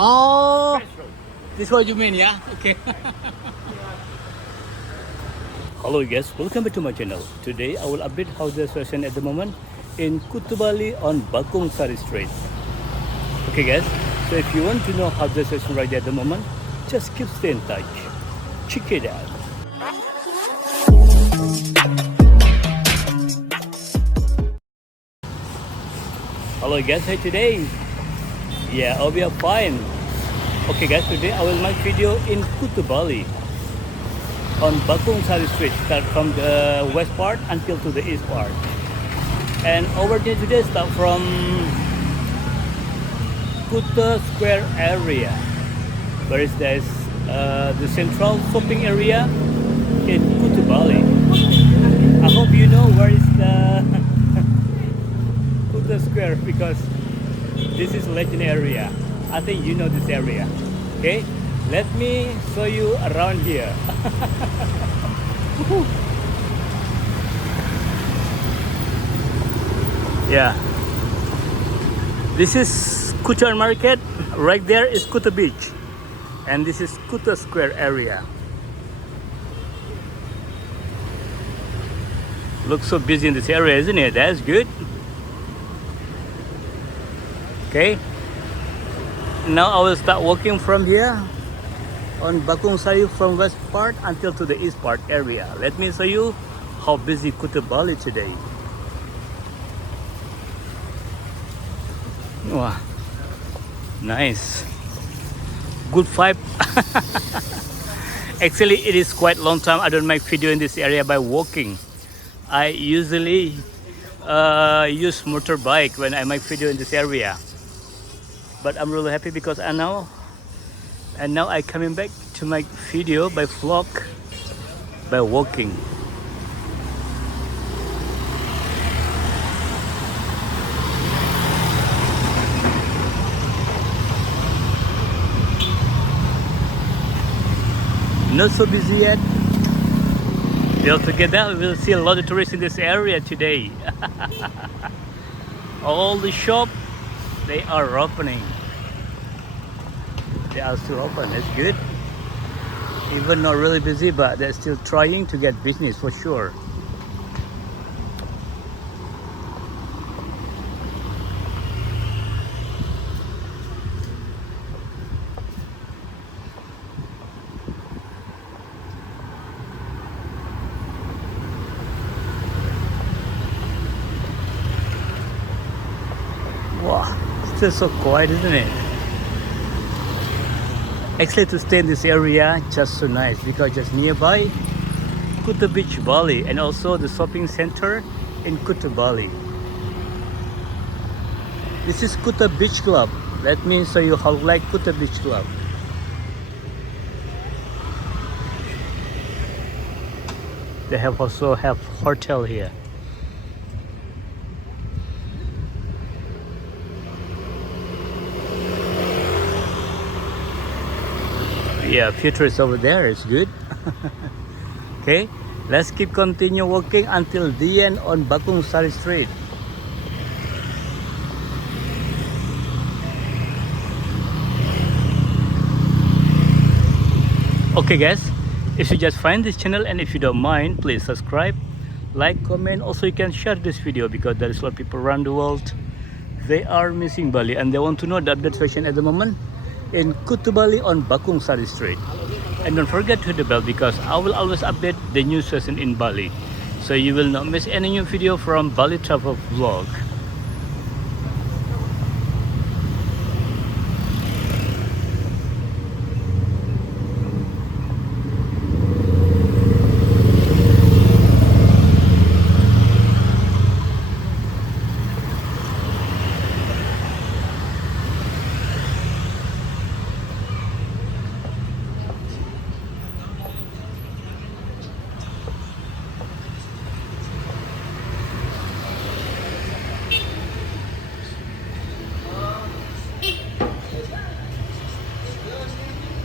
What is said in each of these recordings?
Oh, Fresh road. this is what you mean, yeah? Okay. Hello guys, welcome back to my channel. Today I will update how the situation at the moment in Kuta Bali on Bakung Sari Street. Okay guys, so if you want to know how the situation right there at the moment, just keep stay in touch. Check it out. Hello guys, hey today. Yeah, I'll be fine. Okay guys, today I will make video in Kuta Bali on Bakung Sari Street, start from the west part until to the east part. And over there today start from Kuta Square area, where is there's the central shopping area in Kuta Bali. I hope you know where is the Kuta Square because this is legend area. I think you know this area. Okay, let me show you around here. Yeah, this is Kuta Market. Right there is Kuta Beach, and this is Kuta Square area. Looks so busy in this area, isn't it? That's good. Okay, now I will start walking from here on Bakung Sari from west part until to the east part area. Let me show you how busy Kuta Bali today. Wow, nice, good vibe. Actually, it is quite long time I don't make video in this area by walking. I usually use motorbike when I make video in this area. But I'm really happy because now I coming back to make video by vlog by walking. Not so busy yet. Altogether, we will see a lot of tourists in this area today. All the shop they are opening. They are still open. That's good. Even not really busy, but they're still trying to get business for sure. Wow, still so quiet, isn't it? Actually, to stay in this area just so nice because just nearby Kuta Beach Bali and also the shopping center in Kuta Bali. This is Kuta Beach Club. Let me show you how like Kuta Beach Club. They have also have hotel here. Yeah, future is over there. It's good. Okay, let's keep continue walking until the end on Bakung Sari Street. Okay guys, if you just find this channel and if you don't mind, please subscribe, like, comment. Also you can share this video because there is a lot of people around the world. They are missing Bali and they want to know the update situation at the moment in Kuta Bali on Bakung Sari Street. And don't forget to hit the bell because I will always update the new session in Bali, so you will not miss any new video from Bali travel vlog.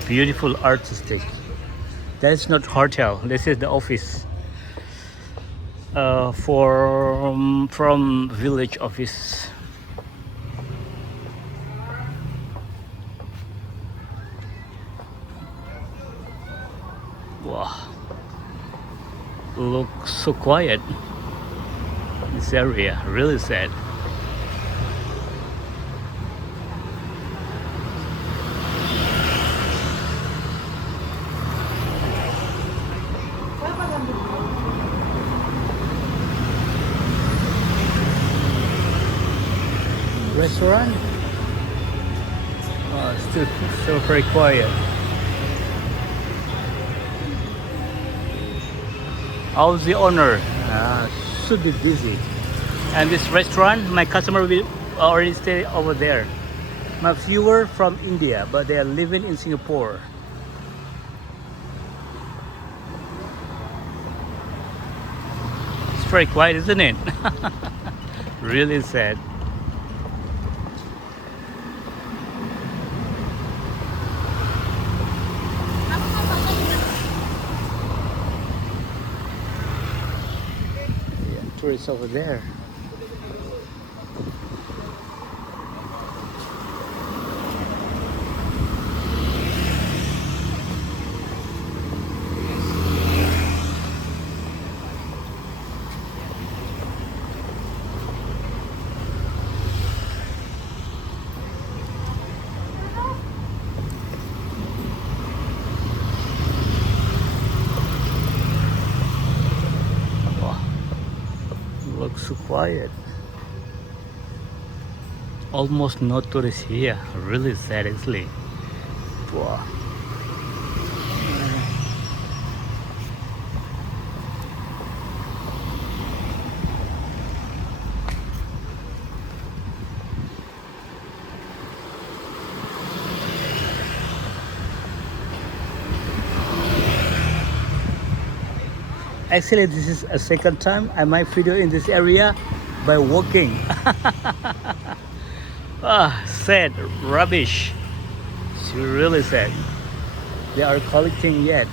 Beautiful artistic. That's not hotel. This is the office from village office. Wow, looks so quiet. This area, really sad. Restaurant? Oh, still very quiet. How's the owner? Should be busy. And this restaurant, my customer will already stay over there. My viewer from India, but they are living in Singapore. It's very quiet, isn't it? Really sad. Tourists over there. Looks so quiet. Almost no tourists here. Really sad, actually. Wow. Actually, this is a second time I might video in this area by walking. Sad, rubbish. It's really sad. They are collecting yet.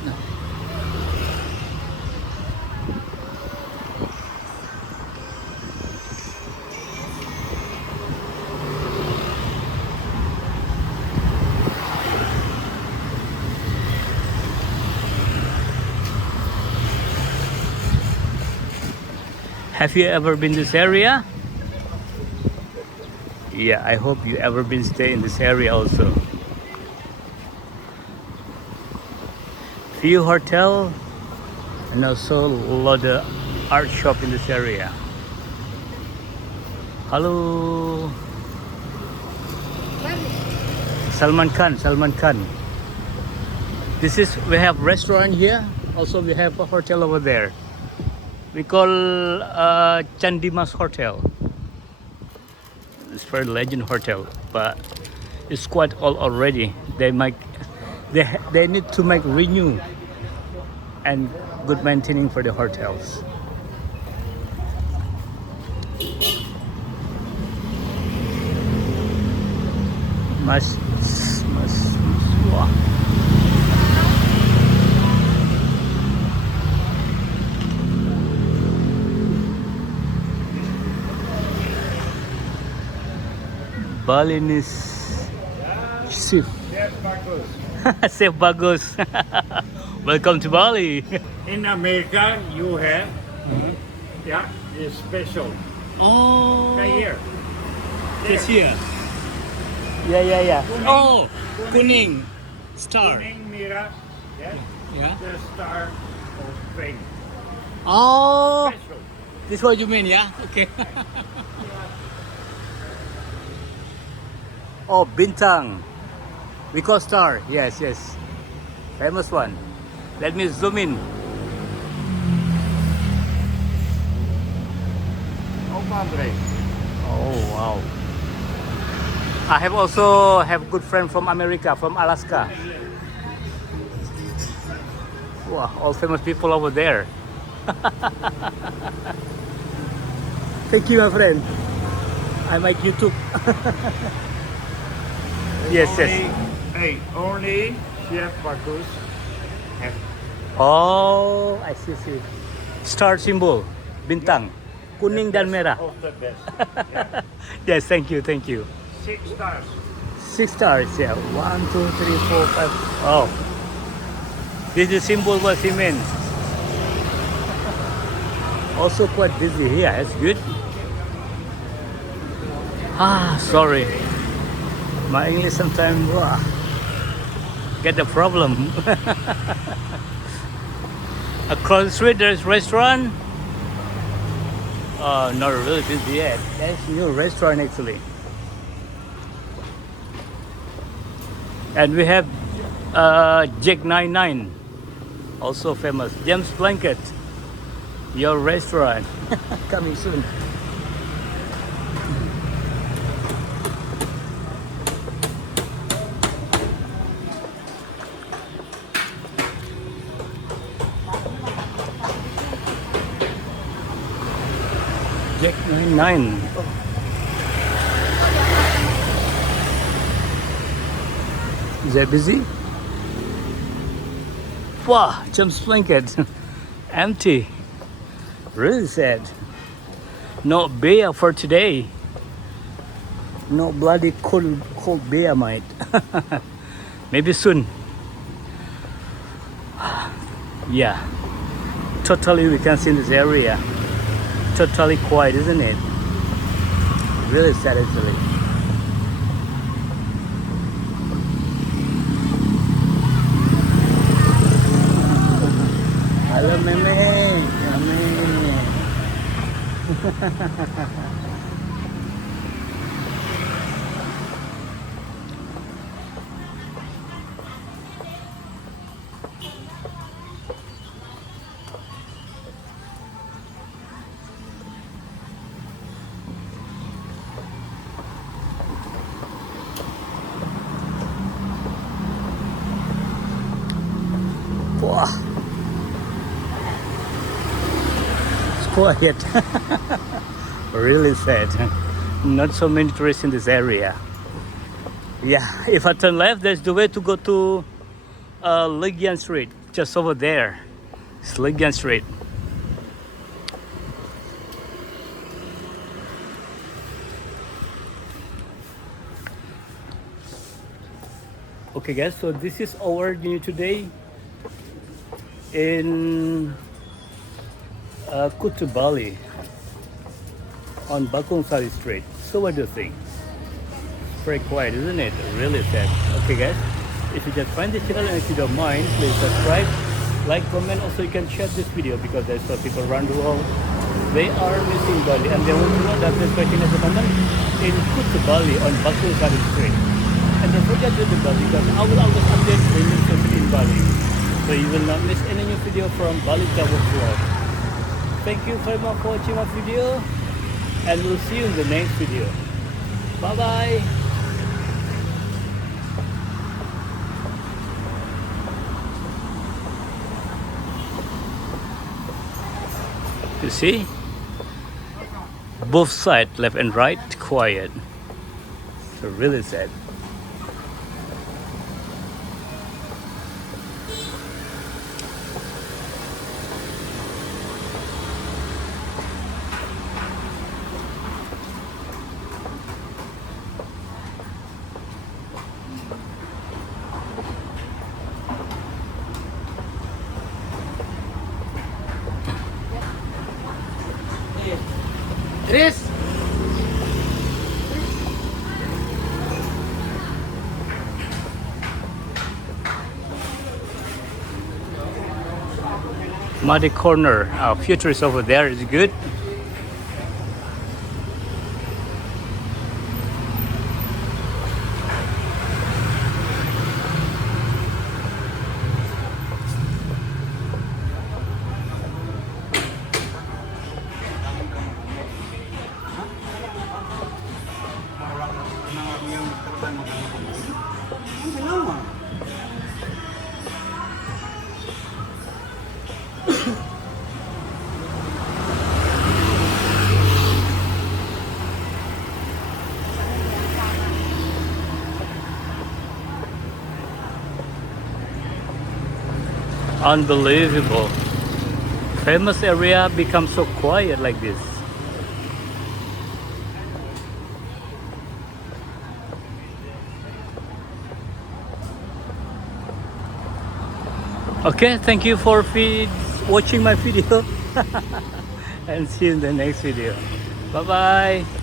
Have you ever been this area? Yeah, I hope you ever been stay in this area also. Few hotel and also a lot of art shop in this area. Hello. Salman Khan. This is, we have restaurant here. Also we have a hotel over there. We call Chandimas Hotel. It's very legend hotel, but it's quite old already. They need to make renew and good maintaining for the hotels. Wow. Balinese chef. Chef Bagus. Welcome to Bali. In America, you have, it's special. Oh, Right here. this here. Yeah. Oh, kuning star. Kuning Mira, yes, Yeah. the star of fame. Oh, Special. this is what you mean, yeah? Okay. Oh, bintang. We call star. Yes. Famous one. Let me zoom in. Oh, Padre. Oh, wow. I have also have good friend from America, from Alaska. Wow, all famous people over there. Thank you, my friend. I make YouTube. Yes. Hey, only Chef Bagus have Oh, I see. Star symbol, bintang, kuning dan merah. of the best. Yes, thank you. 6 stars. 6 stars, yeah. 1, 2, 3, 4, 5. Oh, This is symbol what he meant. Also quite busy here. It's good. Sorry. My English sometimes get a problem. Across the street there's restaurant. Not really busy yet. There's new restaurant actually. And we have Jack 99, also famous. James Blanket, your restaurant coming soon. Jack 99. Is that busy? Wow, James Blanket. Empty. Really sad. No beer for today. No bloody cold beer, mate. Maybe soon. Yeah. Totally we can see in this area. Totally quiet, isn't it? Really sad actually. Halo meme, meme. Wah. Quiet. Really sad. Not so many tourists in this area. Yeah, if I turn left, there's the way to go to Legian Street, just over there. It's Legian Street. Okay guys, so this is our journey today in Kuta Bali on Bakung Sari Street. So what do you think? Very quiet, isn't it? Really sad. Okay guys, if you just find this channel and if you don't mind, please subscribe, like, comment. Also you can share this video because there's some people around the world. They are missing Bali and they want to know that they're working at the moment in Kuta Bali on Bakung Sari Street. And don't forget to do that because I will always update the new stuff in Bali. So you will not miss any new video from Bali Travel Vlog. Thank you very much for watching my video and we'll see you in the next video. Bye bye. You see? Both sides, left and right, quiet. So really sad. Chris. Muddy corner. Our future is over there. Is good. Unbelievable. Famous area becomes so quiet like this. Okay, thank you for watching my video and see you in the next video. Bye bye.